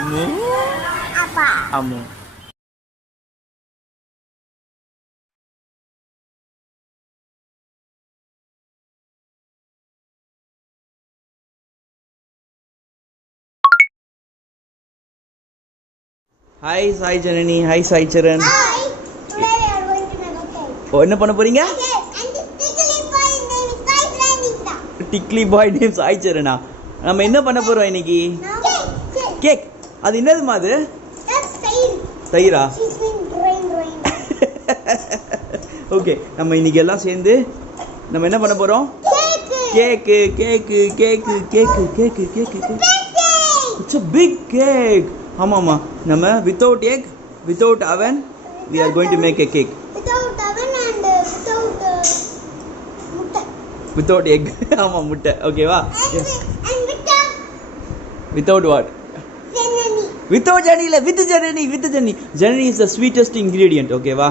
Amu. Apa? Amu. Hi Sai Janani. Hi Sai Charan. Hi. Today we are going to make a cake. என்ன பண்ண போறீங்க? Yes, and this tickly boy name is Sai Janita. டிக்லி பாய் name Sai Sarana. நம்ம என்ன பண்ண போறோம் இன்னைக்கு? Cake. கேக். அது என்னதுமா அது? That's Said. தயிரா? She's been rain. ஓகே, நம்ம இன்னைக்கு எல்லாம் சேர்ந்து நம்ம என்ன பண்ண போறோம்? Cake. Cake. It's a big cake. ஆமாமா, நம்ம without egg, without oven, we are going to make a cake. Without oven and without mutta. Without egg. ஆமா, முட்டை. ஓகேவா? And Without what? Janani. Without Janani, with Janani. Janani is the sweetest ingredient. Okay, va?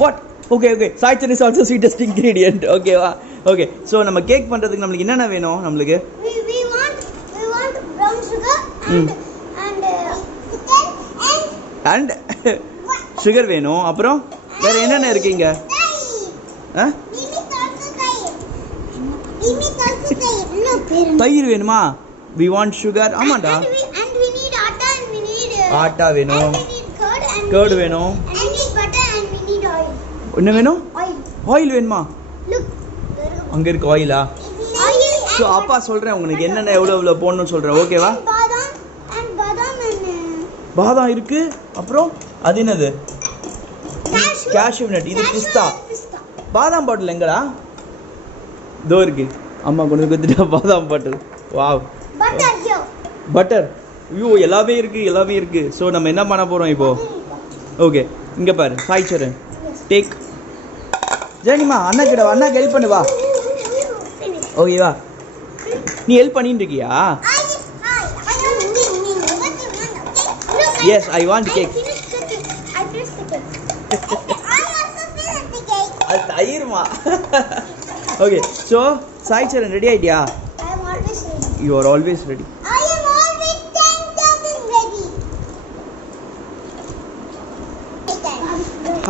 What? Okay. Saichan is also sweetest ingredient. Okay, va? Okay. So நம்ம cake பண்றதுக்கு நமக்கு என்னென்ன வேணும் நமக்கு? We want brown sugar And sugar வேணும். அப்புறம் வேற என்னென்ன இருக்குங்க? தயிர் வேணுமா? We want sugar. ஆமாடா. And we need atta and we need atta வேணும். and we need curd curd வேணும். and we need butter and we need oil. என்ன வேணும்? Oil. ஆயில் வேணுமா? Look. அங்க இருக்கு ஆயிலா? Oil. சோ அப்பா சொல்றேன் உங்களுக்கு என்னென்ன எவ்வளவு போடணும்னு சொல்றேன். ஓகேவா? Badam and பாதாம் இருக்கு. அப்புறம் அது என்னது? cashew nut. இது பிஸ்தா. பாதாம் பாட்டில் எங்கடா? தோ இருக்கு. அம்மா கொண்டு கொடுத்துட்டா பாதாம் பாட்டில். வாவ். butter here. பட்டர். ஐயோ எல்லாமே இருக்கு. ஸோ நம்ம என்ன பண்ண போறோம் இப்போ? ஓகே, இங்க பாரு சாய் சரண். டேக். ஜெனிமா அண்ணா ஹெல்ப் பண்ணு வா. ஓகேவா? நீ ஹெல்ப் பண்ணிட்டு இருக்கியா? Yes, I want cake. I finished the cake. I also finished the cake. அது தயிர்மா. Okay, so Sai Saran ready ஆயிட்டியா? I am always ready. You are always ready. I am always 10,000 ready.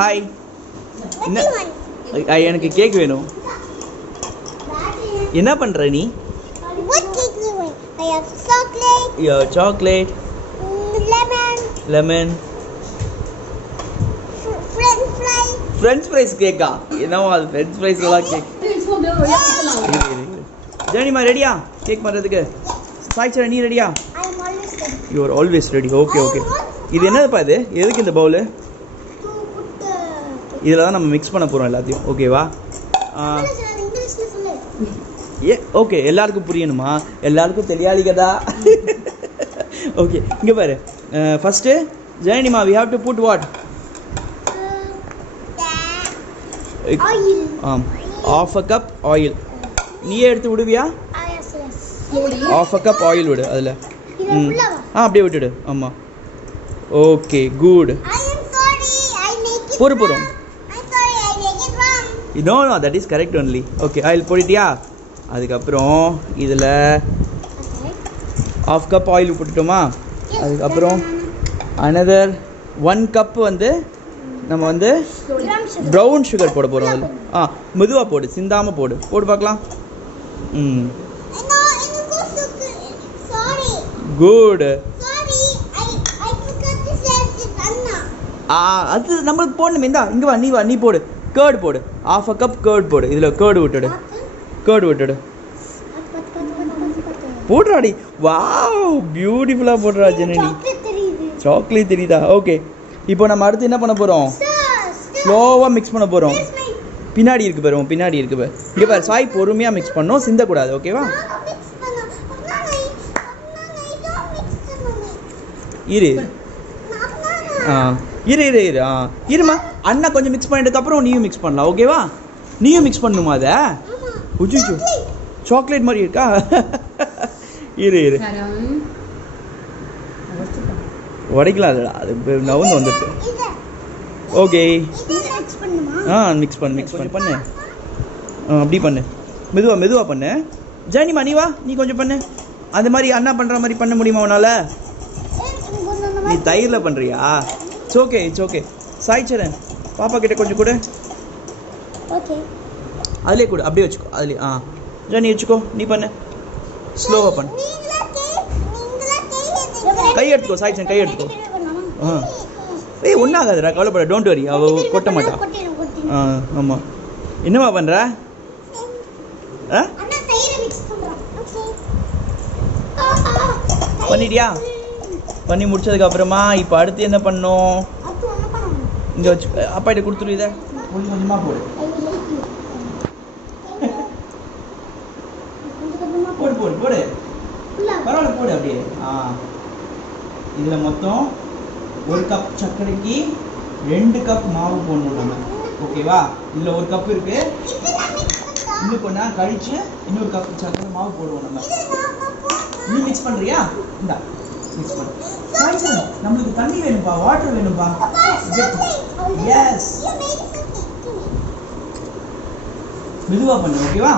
Hi. What do you want? எனக்கு cake வேணும். என்ன பண்ற நீ? What cake do you want? I have chocolate. Chocolate. Lemon. French fries கேக்கா? என்னவா அது French fries எல்லாம் cake? ஜெனிமா ரெடியா கேக் பண்றதுக்கு? சாய் சரண் நீ ரெடியா? I am always ready. You are always ready. Okay. இது என்னதுப்பா இது? எதுக்கு இந்த பவுல்? To put இதில் தான் நம்ம மிக்ஸ் பண்ண போறோம் எல்லாத்தையும். ஓகேவா? இங்கிலீஷ்ல சொல்லு. ஓகே, எல்லாருக்கும் புரியணுமா? எல்லாருக்கும் தெரியாது கதா. ஓகே, இங்க பாரு. First Jenima we have to put what? Oil. half a cup oil. நீயே எடுத்து விடுவியா? Yes. half a cup oil விடு அதுல. இது உள்ளவா? அப்படியே விட்டுடு. ஆமா. Okay, good. I am sorry. I make it போறோம். wrong. I'm sorry. I make it wrong. No, that is correct only. Okay, I'll put it யா. அதுக்கப்புறம் இதுல half cup oil போட்டுட்டோமா? அதுக்கப்புறம் another 1 cup வந்து நம்ம வந்து brown sugar போட போறோம் அதுல. மெதுவா போடு, சிந்தாம போடு பார்க்கலாம். Sorry. Good. Sorry. I forgot to say it, Anna. அது நமக்கு போடணுமே. இங்க வா, நீ போடு. curd போடு. half a cup curd போடு. இதுல curd விட்டுடு. போடுறாடி. வாவ், பியூட்டிஃபுல்லா போடுறா ஜெனனி. சாக்லேட் தெரியுதா? ஓகே, இப்போ நம்ம அடுத்து என்ன பண்ண போறோம்? ஸ்லோவா மிக்ஸ் பண்ண போறோம். பின்னாடி இருக்கு பாரு. இங்க பாரு சாய், பொறுமையா மிக்ஸ் பண்ணனும், சிந்த கூடாது. ஓகேவா? இரு. இருமா. அண்ணா கொஞ்சம் மிக்ஸ் பண்ணிட்டதுக்கு அப்புறம் நீயும் மிக்ஸ் பண்ணலாம். ஓகேவா? நீயும் மிக்ஸ் பண்ணுமா அத? உஜுஜு சாக்லேட் மாதிரி இருக்கா? இரு உடைக்கலாம். அது நவுந்து வந்துட்டு. ஓகே, மிக்ஸ் பண்ணு. அப்படி பண்ணு. மெதுவா பண்ணு. ஜெனிமா நீ வா, நீ கொஞ்சம் பண்ணு. அந்த மாதிரி அண்ணா பண்ற மாதிரி பண்ண முடியுமா உன்னால? நீ தயிரில் பண்ணுறியா? இட்ஸ் ஓகே சாய் சரண் பாப்பா கிட்ட கொஞ்சம் கொடு. ஓகே. அதிலே கொடு, அப்படியே வச்சுக்கோ. அதுலேயே ஜானி வச்சுக்கோ. நீ பண்ணு, ஸ்லோவாக பண்ணு. கை எடுத்துக்கோ சாய் சரண், கை எடுத்துக்கோ. ஏய் ஒன்றும் ஆகாதுடா, கவலைப்பட. டோன்ட் வரி, அவள் கொட்ட மாட்டான். ஆமாம். என்னம்மா பண்ணுற? பண்ணிட்டியா? பண்ணி முடிச்சதுக்கு அப்புறமா இப்போ அடுத்து என்ன பண்ணோம்? இங்கே வச்சு அப்பா கிட்ட கொடுத்துரு. இதை கொஞ்சம் கொஞ்சமாக போடு. போடு போடு போடு, பரவாயில்ல போடு அப்படியே. இதில் மொத்தம் 1 கப் சர்க்கரைக்கு 2 கப் மாவு போடணும் நம்ம. ஓகேவா? இதில் 1 கப் இருக்கு. இன்னும் கொஞ்ச நேரம் கழிச்சு இன்னொரு கப் சர்க்கரை மாவு போடுவோம் நம்ம. நீ மிக்ஸ் பண்ணுறியா? இந்தா மிக்ஸ் பண்ணு. நம்மளுக்கு தண்ணி வேணும்பா, வாட்டர் வேணும்பா. எஸ், மெதுவாக பண்ணு. ஓகேவா?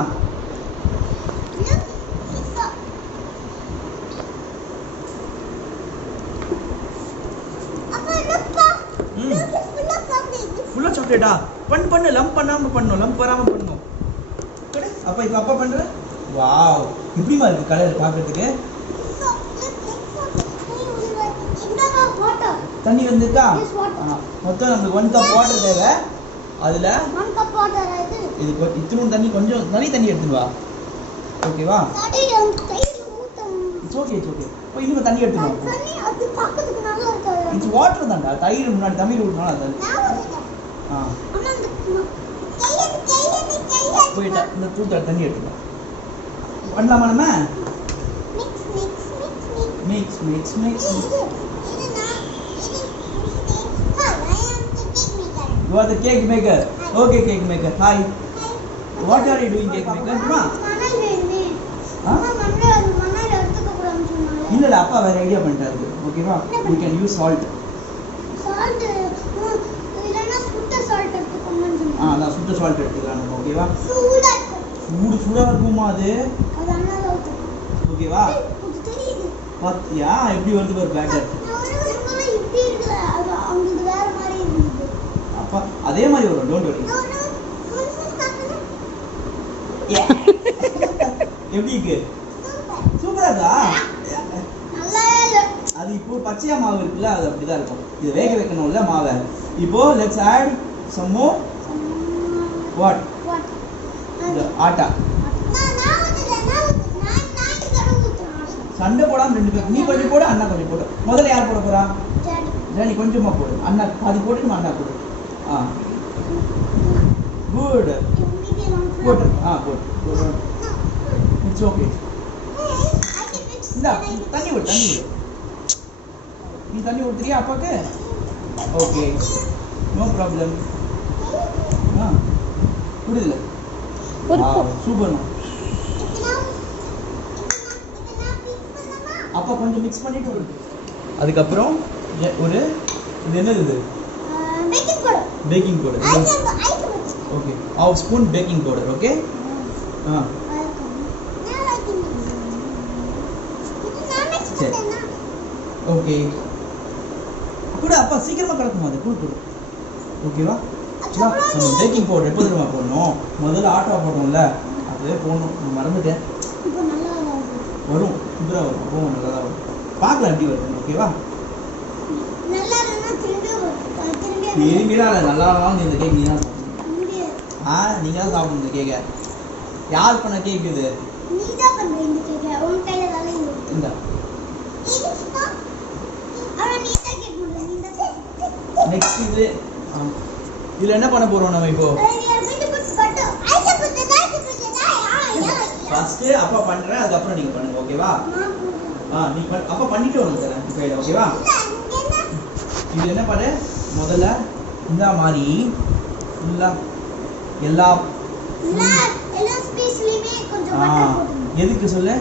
ஃபுல்லாக சாக்லேட்டா? பண்ணு லம்ப் பண்ணாமல் பண்ணணும், லம்ப் வராமல் பண்ணணும். அப்பா இப்போ அப்பா பண்ணுற. வாவ், எப்படிமா இருக்கு கலர் பார்க்கறதுக்கு? தண்ணி வந்துருக்கா? மொத்தம் நம்மளுக்கு 1 கப் வாட்டர் தேவை. அதில் இது இத்தினூண்டு தண்ணி, கொஞ்சம் தண்ணி எடுத்துன்னு வா. ஓகேவா? இட்ஸ் ஓகே இப்போ இன்னும் தண்ணி எடுத்துக்கணும். இட்ஸ் வாட்டர் தான்டா, தயிர் முன்னாடி தண்ணீர் ஊற்றினாலும் அது போயிட்டா. இந்த தூத்தா தண்ணி எடுத்துக்கலாம். பண்ணலாமா நம்ம? Mix mix mix. You are the cake maker. Okay, cake maker. Hi. What are you doing, cake maker? இல்ல அப்பா வேற ஐடியா பண்ணிட்டாரு. ஓகேவா? We can use salt. அதான் சுட்ட சால்ட் எடுத்துக்கலாம் நம்ம. ஓகேவா? சூடா இருக்குமா அது? ஓகேவா? பாத்தியா எப்படி வருது பாரு பேட்டர். அப்பா அதே மாதிரி வரும், டோன்ட் வரி. எப்படி இருக்கு? சூப்பரா இருக்கா? அது இப்போ பச்சையா மாவு இருக்குல்ல, அது அப்படிதான் இருக்கும். இது வேக வைக்கணும்ல மாவை. இப்போ let's add some more. What? இந்த ஆட்டா. சண்டை போடாம 2 பேர். நீ கொஞ்சம் போடு, அண்ணா கொஞ்சம் போடு. முதல்ல யார் போட போறா? ஜானி கொஞ்சமா போடு. அண்ணா பாதி போட்டு அண்ணா போடு. குட். போடு. போடு. It's okay. இந்தா தண்ணி விடு. நீ தண்ணி ஊத்துறியா அப்பாக்கு? Okay, no problem. புரியுதுல? சூப்பர்மா. அப்பா கொஞ்சம் மிக்ஸ் பண்ணிட்டு விடு. அதுக்கப்புறம் ஒரு இது என்னது? இது baking powder. Okay, 1/2 spoon baking powder. Okay. சரி ஓகே. கூட அப்பா சீக்கிரமா கலக்குமா அது? கொடு. ஓகேவா? நம்ம பேக்கிங் பவுடர் எப்போ தெரியுமா போடணும்? முதல்ல ஆட்டா போட்டோம்ல, அதுவே போடணும். நான் மறந்துட்டேன். வரும், சூப்பராக வரும். அப்போ நல்லா தான் வரும். பார்க்கலாம் எப்படி வரும். ஓகேவா? திரும்பிடா நல்லா இருந்தாலும் இந்த கேக் நீ தான் சாப்பிடணும். நீங்கள் தான் சாப்பிடணும் இந்த கேக்கை. யார் பண்ண கேக் இது? இந்த நெக்ஸ்ட் இது இதில் என்ன பண்ண போகிறோம் நம்ம இப்போ? ஃபர்ஸ்ட்டு அப்பா பண்ணுறேன், அதுக்கப்புறம் நீங்கள் பண்ணுங்க. ஓகேவா? நீ அப்பா பண்ணிட்டு வரணும் தரேன் இப்போ. ஓகேவா? இது என்ன பண்ணு, முதல்ல இந்த மாதிரி ஃபுல்லாக எல்லா எதுக்கு சொல்லு?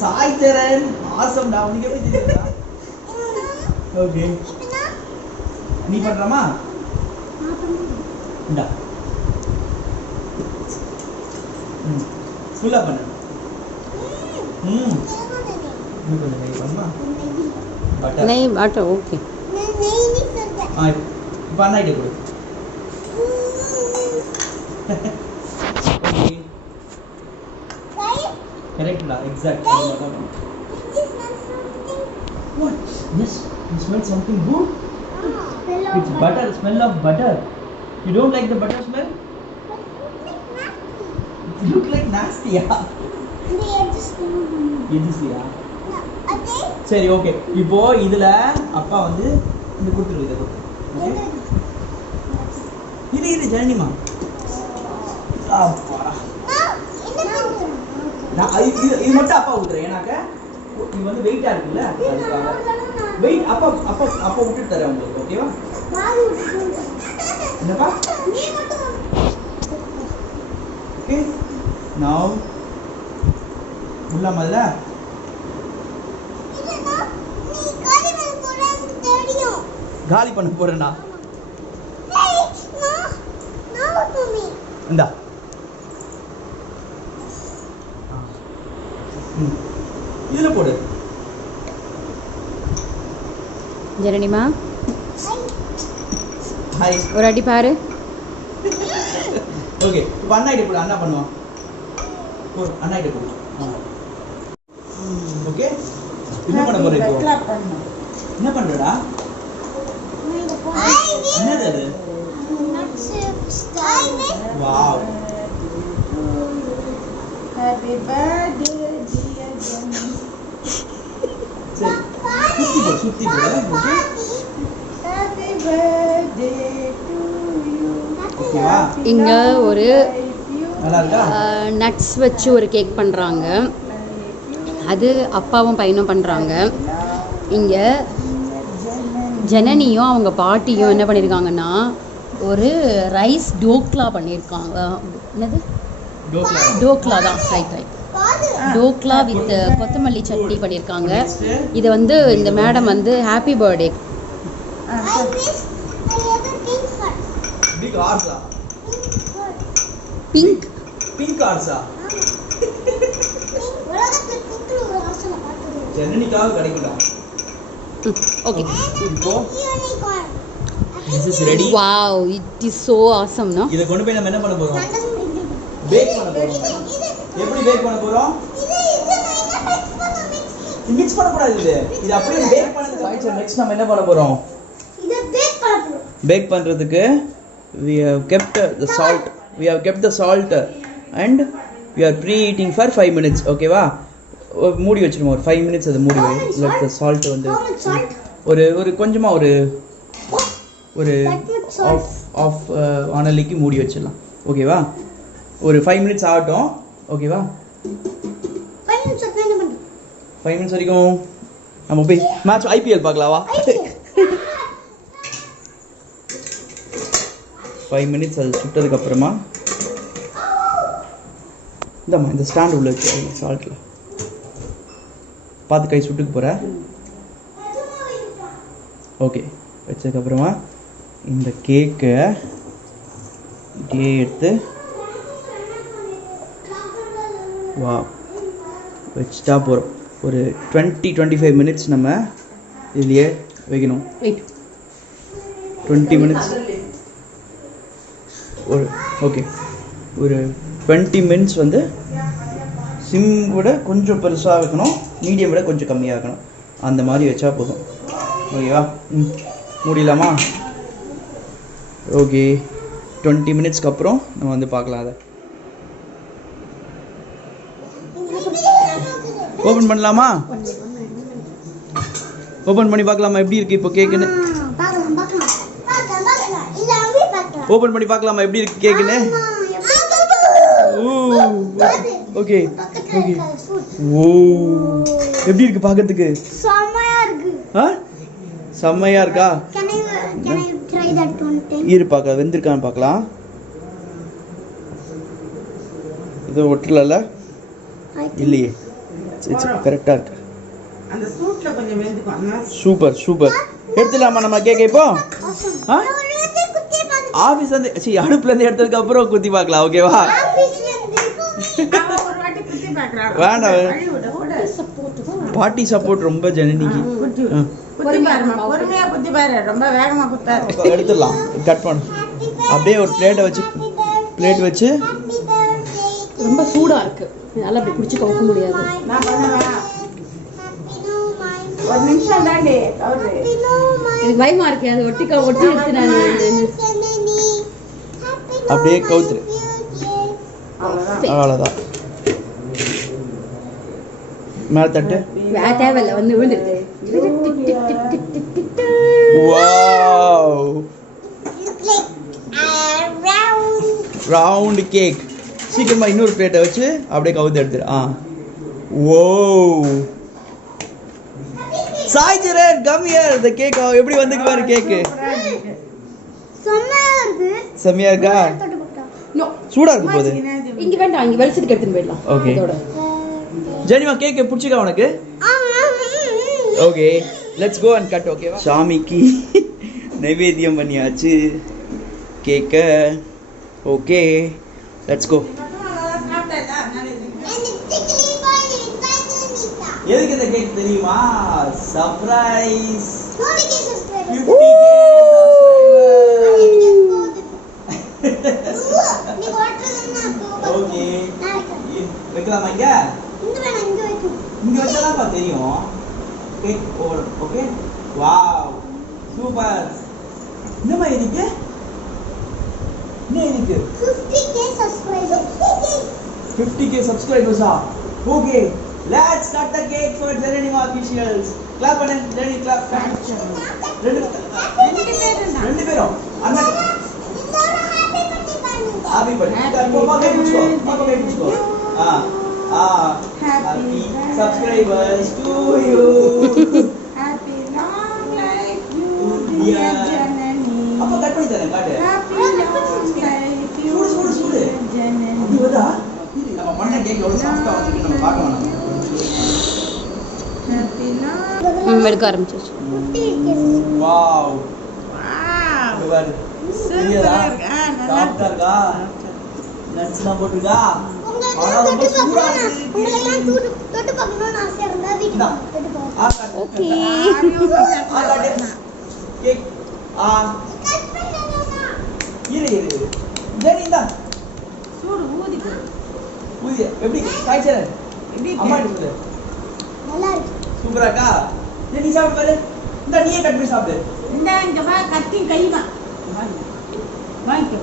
சாய் தரன் ஆசம் டா. உனக்கு எப்படி தெரியுதா? ஓகே, நீ பண்றமா? இந்தா ஃபுல்லா பண்ணு. இன்னும் கொஞ்சம் நெய் பண்ணா பட்டர் नहीं बटर ओके नहीं करता ஆ இப்போ அண்ணா கிட்ட கொடு ஓகே Guys, கரெக்ட்டா exact this is not something. What? Yes, you smell something good? Smell of It's butter, smell of butter. You don't like the butter smell? It look like nasty, yeah. The edges எதுசியா அதே சரி okay இப்போ இதுல அப்பா வந்து இந்த கொடுத்துரு இதை கொடுத்துரு ஓகே இது ஜனனிமா அப்பா நான் இது மட்டும் அப்பா விட்டுறேன் ஏன்னாக்க இது வந்து வெயிட்டா இருக்குல்ல அதுக்காக வெயிட் அப்பா விட்டுட்டு தரேன் உங்களுக்கு ஓகேவா என்னப்பா ஓகே நவ் உள்ளாமல்ல காலி பண்ண போறேன்னா இந்தா இதுல போடு ஜனனிமா ஹாய் ஒரு அடி பாரு ஓகே இப்போ அண்ணா கிட்ட போடு அண்ணா பண்ணுவான் போடு அண்ணா கிட்ட போடு ஓகே என்ன பண்ண போற இப்போ என்ன பண்றடா என்னது அது wow Happy birthday, dear Jenny. சரி சுத்தி போடு okay Happy birthday to you. ஓகேவா இங்க ஒரு நல்லா இருக்கா நட்ஸ் வச்சு ஒரு கேக் பண்ணுறாங்க அது அப்பாவும் பையனும் பண்ணுறாங்க இங்கே ஜனனியும் அவங்க பாட்டியும் என்ன பண்ணியிருக்காங்கன்னா ஒரு ரைஸ் டோக்லா பண்ணியிருக்காங்க என்னது டோக்லா தான் ரைட் டோக்லா வித் கொத்தமல்லி சட்னி பண்ணியிருக்காங்க இது வந்து இந்த மேடம் வந்து ஹாப்பி பர்த்டே பிக் ஆர்ஸா பிங்க் பிங்க் ஆர்ஸா ஜனனிக்காக கிடைக்கும்டா ஓகே இப்போ this is ready wow it is so awesome no இத கொண்டு போய் நம்ம என்ன பண்ண போறோம் பேக் பண்ண போறோம் எப்படி பேக் பண்ண போறோம் மிக்ஸ் பண்ண கூடாது இது அப்படியே பேக் பண்ணதுக்கு அப்புறம் நெக்ஸ்ட் நம்ம என்ன பண்ண போறோம் பேக் பண்றதுக்கு we have kept the salt and we are preheating for 5 minutes ஓகேவா மூடி வச்சிருவோம் ஒரு 5 minutes அது மூடி வை let the salt வந்து ஒரு கொஞ்சமா ஒரு ஆஃப் ஆனலிக்கு மூடி வச்சிடலாம் ஓகேவா ஒரு 5 minutes ஆகட்டும் ஓகேவா 5 minutes வரைக்கும் நம்ம போய் மேட்ச் ஐபிஎல் பார்க்கலாவா 5 minutes அது சுட்டதுக்கு அப்புறமா இந்த ஸ்டாண்ட் உள்ள வச்சு சால்ட்ல பார்த்து கை சுட்டுக்கு போற ஓகே வச்சதுக்கப்புறமா இந்த கேக்கை இப்படியே எடுத்து வா வச்சுட்டா போகிறோம் ஒரு 20-25 minutes நம்ம இதுலையே வைக்கணும் வெயிட் 20 minutes ஒரு ஓகே ஒரு 20 minutes வந்து சிம் விட கொஞ்சம் பெருசாக வைக்கணும் மீடியம் விட கொஞ்சம் கம்மியாக வைக்கணும் அந்த மாதிரி வச்சா போதும் ஓகேவா முடியலாமா ஓகே 20 minutesக்கு அப்புறம் நம்ம வந்து பார்க்கலாம் அதை ஓப்பன் பண்ணலாமா ஓப்பன் பண்ணி பார்க்கலாமா எப்படி இருக்கு இப்போ கேக்குன்னு ஓப்பன் பண்ணி பார்க்கலாமா எப்படி இருக்கு கேக்குன்னு ஓகே ஓகே ஓ எப்படி இருக்கு பார்க்கிறதுக்கு செம்மையா இருக்கா இரு பார்க்க வெந்திருக்கான்னு பார்க்கலாம் இது ஒட்டல இல்லையே கரெக்டா இருக்கு அந்த சூட்ல கொஞ்சம் வெந்துக்கும் சூப்பர் எடுத்துலாமா நம்ம கேக்க இப்போ ஆபீஸ் வந்து அடுப்புல இருந்து எடுத்ததுக்கு அப்புறம் குத்தி பார்க்கலாம் ஓகேவா ஒரு வாட்டி குத்தி பார்க்கறா வேண்டாம் பாட்டி சப்போர்ட் ரொம்ப ஜனனிக்கு குத்தி பாருமா, பொறுமையா குத்தி பாரு, ரொம்ப வேகமா குத்தாது. எடுத்துடலாம் கட் பண்ணு அப்படியே ஒரு பிளேட் வச்சு ரொம்ப சூடா இருக்கு, அதனால அப்படி பிடிச்சி கவுக்க முடியாது. நான் பண்ணவா? ஒரு நிமிஷம் தாண்டி கவுரு. எனக்கு பயமா இருக்கு, அது ஒட்டி எடுத்து நான் அப்படியே கவுத்துரு. அவ்வளோதான். மேல தட்டு. தேவையில்ல, வந்து விழுந்துருது. Wow, round cake. சீக்கிரமா இன்னொரு பிளேட்டை வச்சு அப்படியே கவுத்து எடுத்துரு. Oh Sai Saran come here. இந்த கேக் எப்படி வந்துக்கு பாரு. கேக்கு செம்மையா இருக்கா? சூடா இருக்கு போது. இங்க வேண்டாம், இங்க வெளிச்சத்துக்கு எடுத்துட்டு போயிடலாம். ஓகே ஜெனிமா, கேக் பிடிச்சிக்கா உனக்கு? Okay let's go and cut. ஓகேவா? சாமிக்கு நைவேத்தியம் பண்ணியாச்சு கேக்க. Okay let's go. எதுக்கு இந்த கேக் தெரியுமா? சர்ப்ரைஸ். 50K ஓகே வைக்கலாமா? இங்க வச்சாலாம்ப்பா தெரியும். Cake okay. Wow super. என்னம்மா இதுக்கு? என்ன இதுக்கு? 50K subscribers-ஆ? Okay let's cut the cake for Jananima officials. clap பண்ணு Janani, clap. ரெண்டு பேரும் அண்ணா ஹாப்பி பர்த்டே. பாப்பா கை பிடிச்சுக்கோ, பாப்பா கை பிடிச்சுக்கோ. happy subscribers to you. Happy long life you dear Janani. அப்பா கட் பண்ணி தரேன் காட்டு. Happy long life you சூடு dear Janani. அப்படி வரா? நம்ம பண்ண கேக் எவ்வளவு சாஃப்ட்டா வந்திருக்கு நம்ம பார்க்க வேணாம். Happy long எடுக்க ஆரம்பிச்சிருச்சு. Wow wow. பாரு. சூப்பரா இருக்கு. நல்லா சாஃப்ட்டா இருக்கா? நட்ஸ்லாம் போட்டுருக்கா? ஆனா ரொம்ப சூடா இருக்கு. ஓகே கேக் இரு ஜெனி இந்தா சூடு ஊதி போடு. ஊதி. எப்படி சாய் சரண் எப்படி அம்மா இருக்கு? எடுத்து சூப்பராக்கா? நீ சாப்பிட்டு பாரு. இந்த நீயே கட் பண்ணி சாப்பிடு. இந்த இங்க வா, கத்தி கைமா வாங்கிக்கோ.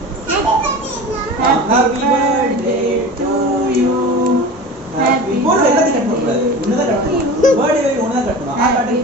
Happy birthday to you. Happy birthday. எல்லாத்தையும் கட் பண்ணக்கூடாது. ஒண்ணுதான் கட் பண்ணணும். பர்த்டே ஒண்ணுதான் கட் பண்ணணும். Happy birthday